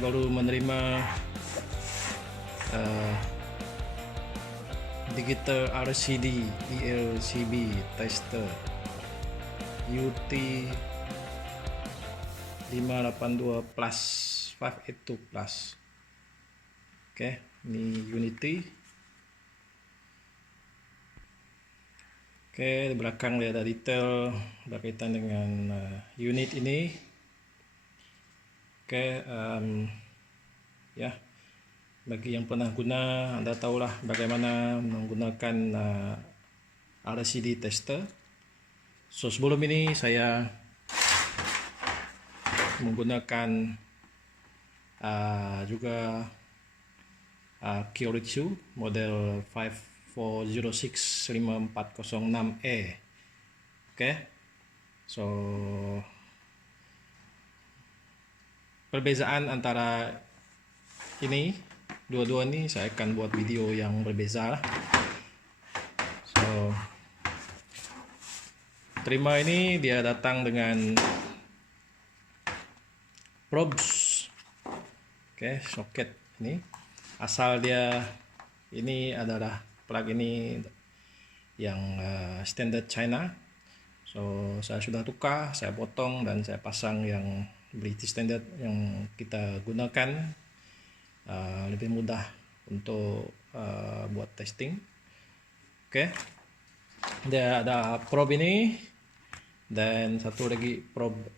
saya baru menerima digital RCD ELCB tester UT 582 plus 582 plus. Oke, ini Unity. Oke, di belakang dia ada detail berkaitan dengan unit ini. Oke, ya, bagi yang pernah guna, Anda tahulah bagaimana menggunakan RCD tester. So sebelum ini saya menggunakan juga Kyoritsu model 5406-5406E. Oke, so perbezaan antara ini dua-dua ini saya akan buat video yang berbeza lah. So terima ini dia datang dengan probes. Oke, soket ini asal dia ini adalah plug ini yang standard China. So saya sudah tukar, saya potong dan saya pasang yang British standard yang kita gunakan. Lebih mudah untuk buat testing. Oke, dia ada probe ini dan satu lagi probe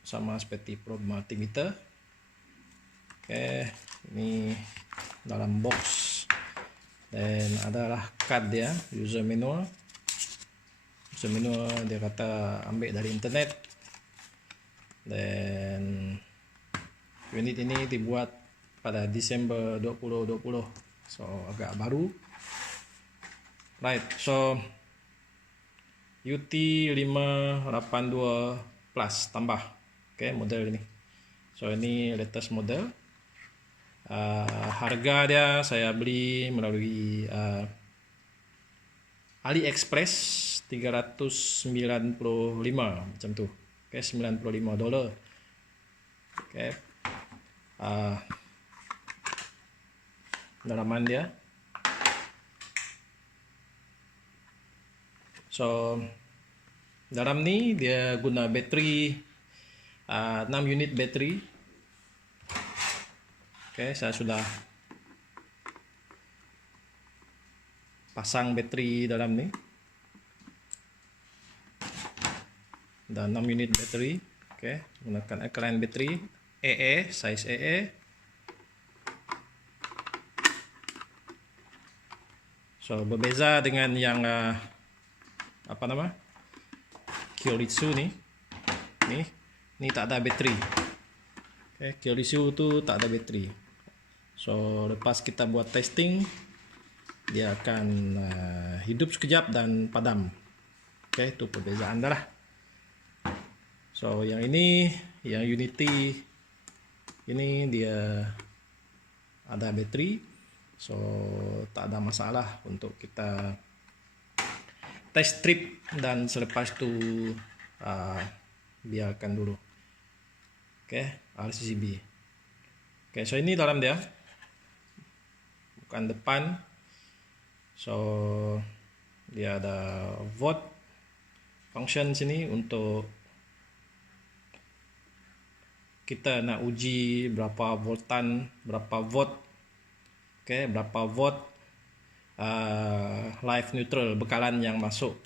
sama seperti probe multimeter. Oke, ini dalam box dan adalah card dia, user manual. User manual dia kata ambil dari internet, dan unit ini dibuat pada Desember 2020, so agak baru. Right, so UT 582 plus tambah, oke, model ini. So ini latest model. Harga dia saya beli melalui AliExpress 395 macam tu. Oke, $95. Oke. Dalaman dia. So dalam ni dia guna bateri 6 unit bateri. Oke, saya sudah pasang bateri dalam ni. Dan 6 unit bateri. Oke, gunakan alkaline bateri AA, size AA. So berbeza dengan yang apa nama, Kyoritsu ni. Ni tak ada bateri. Okay, Kyoritsu tu tak ada bateri. So lepas kita buat testing, dia akan hidup sekejap dan padam. Okay, itu perbezaan dah lah. So yang ini, yang Unity ini dia ada bateri. So tak ada masalah untuk kita test strip, dan selepas tu biarkan dulu. Oke, RCCB. Oke, so ini dalam dia, bukan depan. So dia ada volt function sini untuk kita nak uji berapa voltan, berapa volt. Oke, berapa volt live neutral bekalan yang masuk.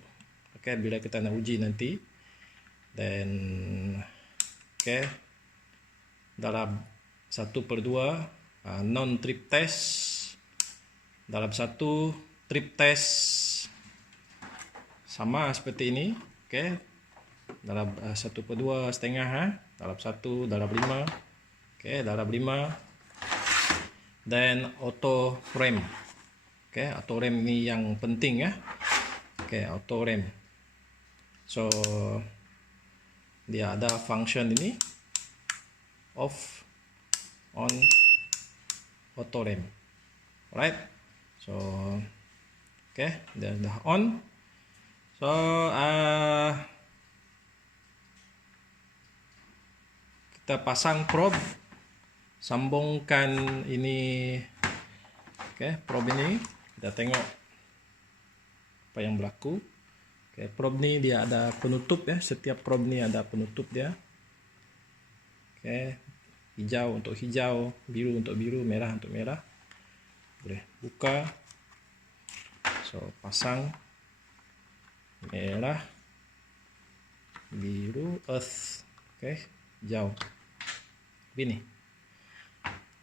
Oke, bila kita nak uji nanti. Dan oke, dalam 1/2 non trip test, dalam satu trip test sama seperti ini. Oke, dalam 1/2 setengah, dalam 1, dalam 5. Oke, dalam 5. Dan auto rem. Oke, auto rem ini yang penting ya. Oke, auto rem. So dia ada function ini, off, on, auto rem. Alright. So oke, dia dah on. So kita pasang probe sambungkan ini, probe ini. Kita tengok apa yang berlaku. Probe ini dia ada penutup ya, setiap probe ini ada penutup dia. Hijau untuk hijau, biru untuk biru, merah untuk merah. Boleh buka. So pasang merah, biru, earth, hijau, begini.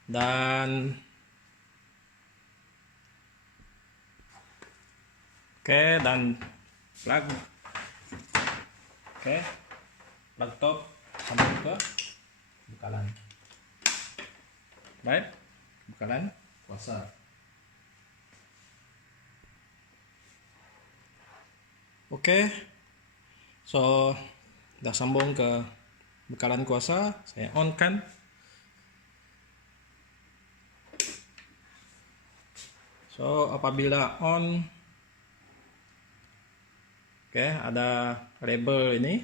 Dan dan plug, plug top sambung ke bekalan. Baik, bekalan kuasa. So dah sambung ke bekalan kuasa, saya on kan. So apabila on, ada label ini,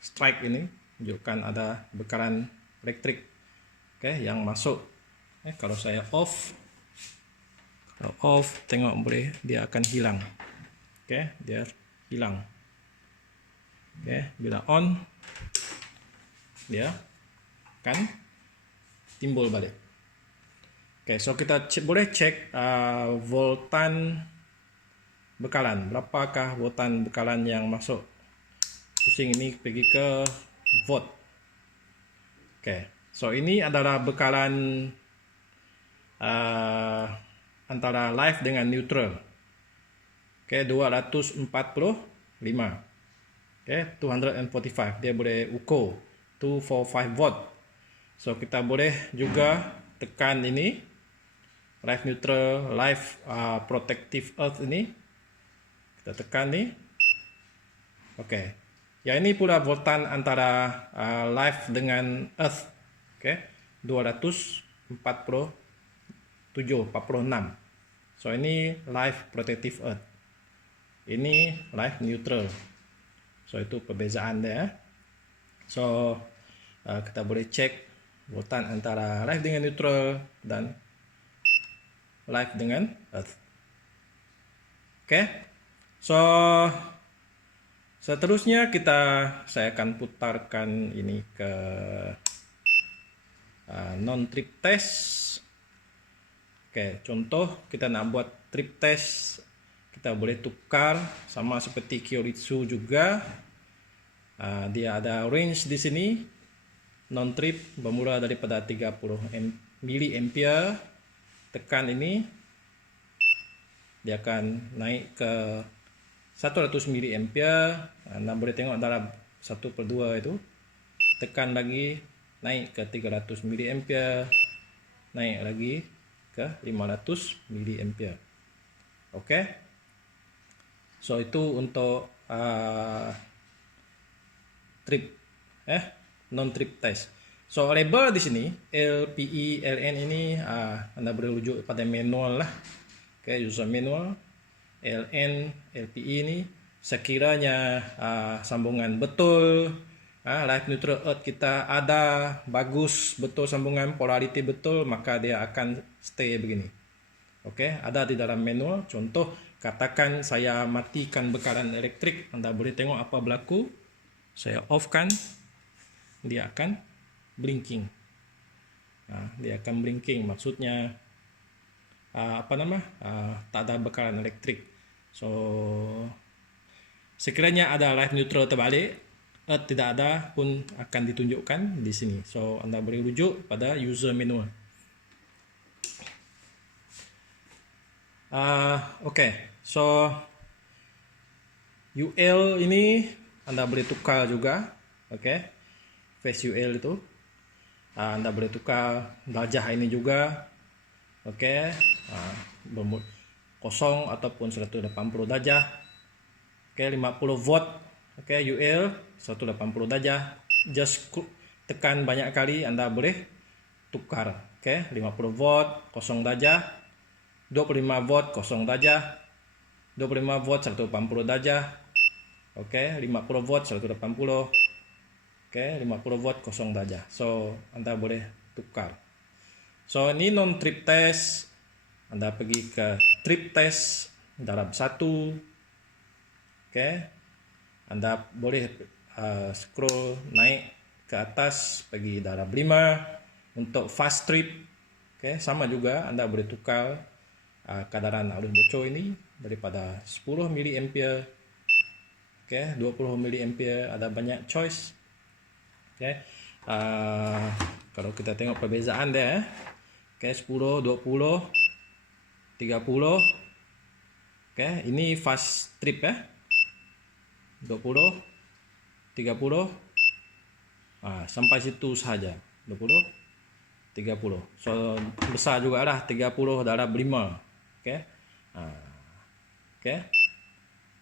strike ini, menunjukkan ada bekalan elektrik yang masuk. Kalau saya off, tengok boleh dia akan hilang. Dia hilang. Bila on, dia akan timbul balik. So kita boleh cek voltan bekalan. Berapakah voltan bekalan yang masuk? Pusing ini pergi ke volt. So ini adalah bekalan antara live dengan neutral. 245. 245. Dia boleh ukur 245 volt. So kita boleh juga tekan ini, live neutral, live protective earth ini. Kita tekan ni. Ya ini pula voltan antara live dengan earth. 247, 46. So ini live protective earth. Ini live neutral. So itu perbezaan dia. So kita boleh cek voltan antara live dengan neutral dan live dengan earth. So seterusnya saya akan putarkan ini ke non-trip test. Contoh kita nak buat trip test, kita boleh tukar sama seperti Kyoritsu juga. Dia ada range di sini. Non-trip bermula daripada 30 mA. Tekan ini, dia akan naik ke 100 mA. Anda boleh tengok dalam 1/2 itu. Tekan lagi, naik ke 300 mA. Naik lagi ke 500 mA. So itu untuk trip non-trip test. So label di sini LPE, LN ini Anda boleh rujuk pada manual lah. User manual. LN, LPE ini sekiranya sambungan betul, live neutral earth kita ada bagus, betul sambungan, polarity betul, maka dia akan stay begini. Ada di dalam manual. Contoh, katakan saya matikan bekalan elektrik, Anda boleh tengok apa berlaku. Saya off kan, dia akan blinking. Dia akan blinking, maksudnya tak ada bekalan elektrik. So sekiranya ada live neutral terbalik, earth tidak ada pun akan ditunjukkan di sini. So Anda boleh rujuk pada user manual. So UL ini Anda boleh tukar juga. Phase UL itu Anda boleh tukar darjah ini juga. Kosong ataupun 180 darjah. 50 volt. UL 180 darjah. Just tekan banyak kali, Anda boleh tukar. 50 volt kosong darjah, 25 volt kosong darjah, 25 volt 180 darjah. 50 volt 180, Oke, 50 volt 0 derajat. So, Anda boleh tukar. So, ini non trip test. Anda pergi ke trip test dalam 1. Oke. Anda boleh scroll naik ke atas pergi dalam 5 untuk fast trip. Oke, sama juga Anda boleh tukar kadaran arus bocor ini daripada 10 mA. Oke, 20 mA, ada banyak choice. Oke. Kalau kita tengok perbezaan dia, oke, 10, 20, 30. Oke, ini fast trip ya. 20, 30, sampai situ saja. 20, 30. So besar juga lah, 30 dalam 5. Oke. Oke.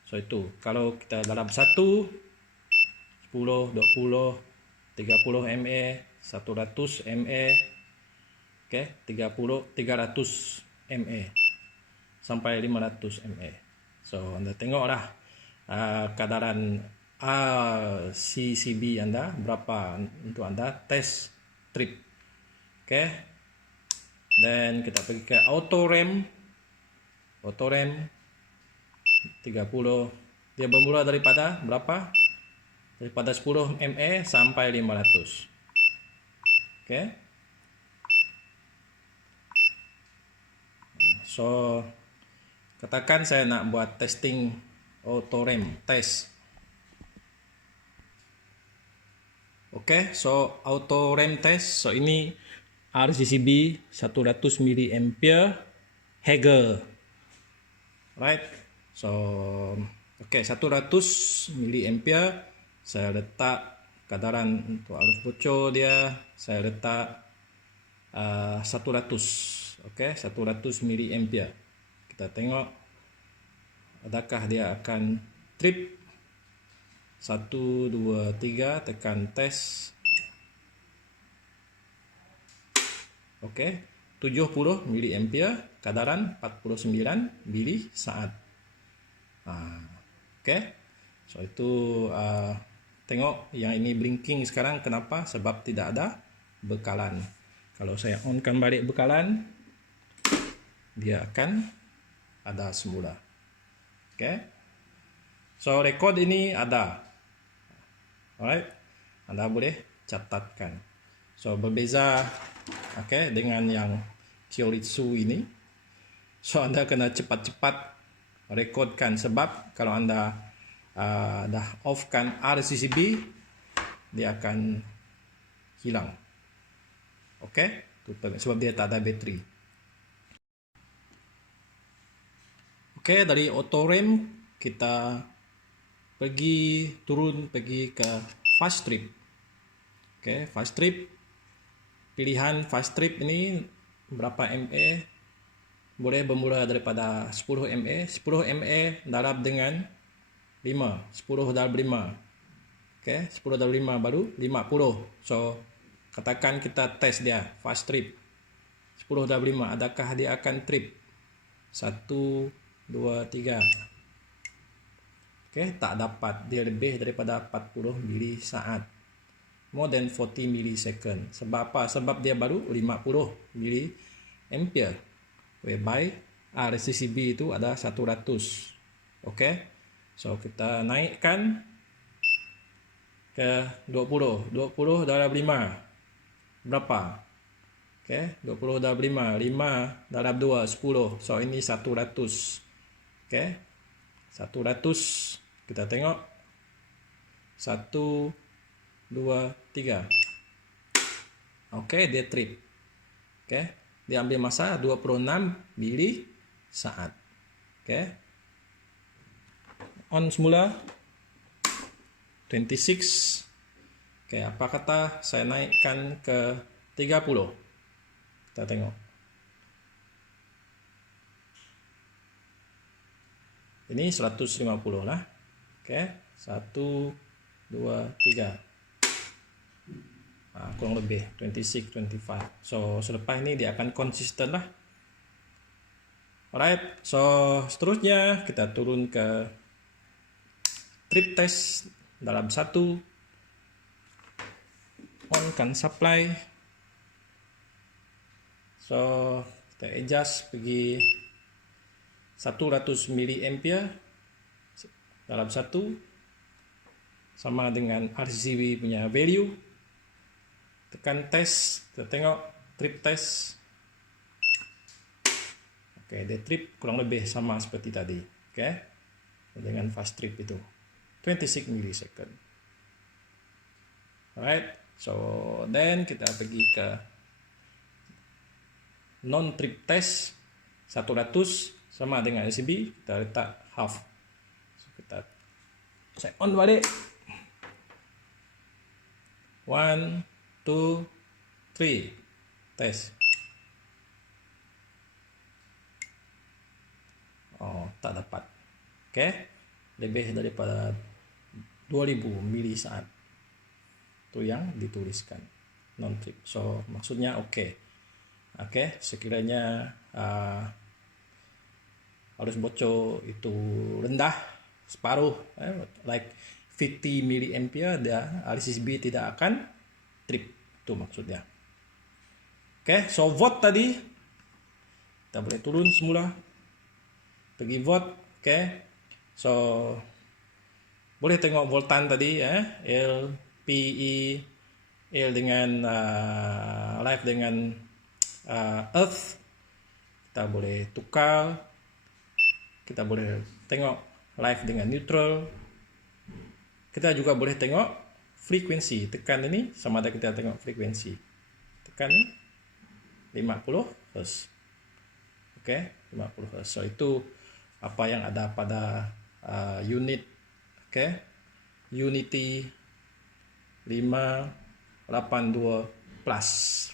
So itu kalau kita dalam 1, 10, 20, 30 mA, 100 mA. Oke, 30, 300 mA sampai 500 mA. So Anda tengoklah kadaran CCB Anda berapa untuk Anda test trip. Oke. Dan kita pergi ke auto rem. Auto rem 30. Dia bermula daripada berapa? Daripada 10 mA sampai 500. Oke. So katakan saya nak buat testing auto rem test. Oke, so auto rem test. So ini RCCB 100 mA Hegel. Right. So oke, 100 mA saya letak kadaran untuk arus bocor dia, saya letak 100. Oke, 100 mA. Kita tengok adakah dia akan trip. 1, 2, 3, tekan tes. Oke, 70 mA, kadaran 49 mili saat. Oke, so itu tengok yang ini blinking sekarang. Kenapa? Sebab tidak ada bekalan. Kalau saya onkan balik bekalan, dia akan ada semula. Oke, so record ini ada. Alright, Anda boleh catatkan. So berbeza, oke, dengan yang Kyoritsu ini. So Anda kena cepat-cepat rekodkan, sebab kalau Anda dah offkan RCCB, dia akan hilang. Oke, sebab dia tak ada bateri. Oke, dari auto rem kita pergi ke fast trip. Oke, fast trip. Pilihan fast trip ini berapa mA? Boleh bermula daripada 10 mA. 10 mA darab dengan 5. 10 darab 5. Oke, 10 darab 5 baru 50. So katakan kita tes dia fast trip. 10 darab 5, adakah dia akan trip? 1, 2, 3. Oke, tak dapat. Dia lebih daripada 40 mili saat. More than 40 millisecond. Sebab apa? Sebab dia baru 50 mili ampere. Whereby RCCB itu ada 100. Oke. So kita naikkan ke 20. 20 darab 5. Berapa? Oke, 20 darab 5. 5 darab 2, 10. So ini 100. Oke. 100. Kita tengok 1, 2, 3. Oke, dia trip. Oke, dia ambil masa 26 mili saat. Oke, on semula 26. Oke, apa kata saya naikkan ke 30. Kita tengok. Ini 150 lah. Oke, 1, 2, 3. Kurang lebih 26, 25. So selepas ini dia akan konsisten lah. Alright, so seterusnya kita turun ke trip test dalam 1. on kan supply. So kita adjust pergi 100 mA dalam satu, sama dengan RGB punya value. Tekan test, kita tengok trip test. Oke, dia trip kurang lebih sama seperti tadi. Oke, dengan fast trip itu 26 millisecond. Alright, so then kita pergi ke non trip test 100 sama dengan RGB, kita letak half. So, kita set on balik. 1, 2, 3, test. Oh, tak dapat. Oke, lebih daripada 2000 milisaat. Itu yang dituliskan non trip. So maksudnya oke. Oke, sekiranya harus bocor itu rendah, separuh, like 50 mA, dia RGB tidak akan trip. Itu maksudnya. Oke, so vote tadi kita boleh turun semula, pergi vote. Oke, so boleh tengok voltan tadi, L, PE, L dengan live dengan earth. Kita boleh tukar, kita boleh tengok live dengan neutral. Kita juga boleh tengok frekuensi. Tekan ini sama ada kita tengok frekuensi. Tekan ini 50 Hz. Oke, 50 Hz. So itu apa yang ada pada unit. Oke, Unity 582 plus,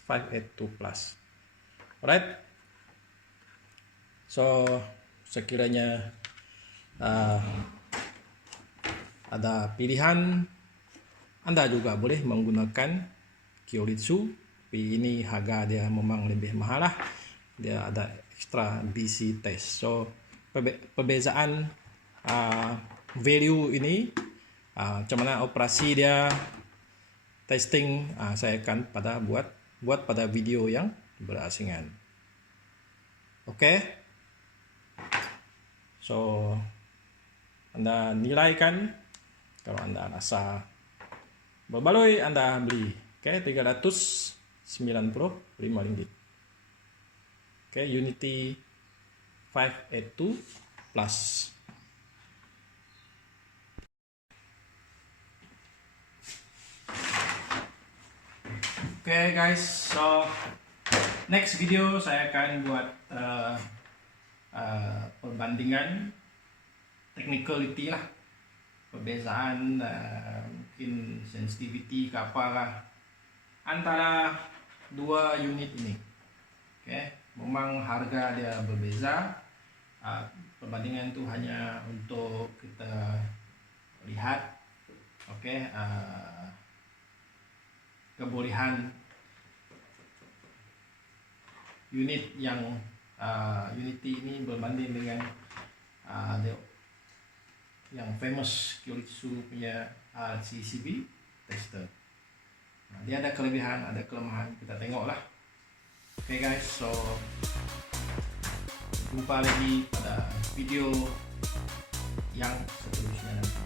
582 plus. Alright. So sekiranya ada pilihan, Anda juga boleh menggunakan Kyoritsu. Tapi ini harga dia memang lebih mahal lah. Dia ada extra DC test. So perbezaan value ini, macam mana operasi dia, testing, saya akan buat pada video yang berasingan. Oke. So Anda nilaikan, kalau Anda rasa berbaloi, Anda beli. Oke, 395 ringgit. Oke, Unity 582 plus. Oke guys, so next video saya akan buat perbandingan technicality lah, perbezaan mungkin sensitivity ke apa lah antara dua unit ini. Oke, memang harga dia berbeza. Perbandingan itu hanya untuk kita lihat, oke, kebolehan unit yang Unity ini berbanding dengan yang famous Kyoritsu punya RCCB tester. Dia ada kelebihan, ada kelemahan, kita tengoklah. Oke guys, so jumpa lagi pada video yang seterusnya nanti.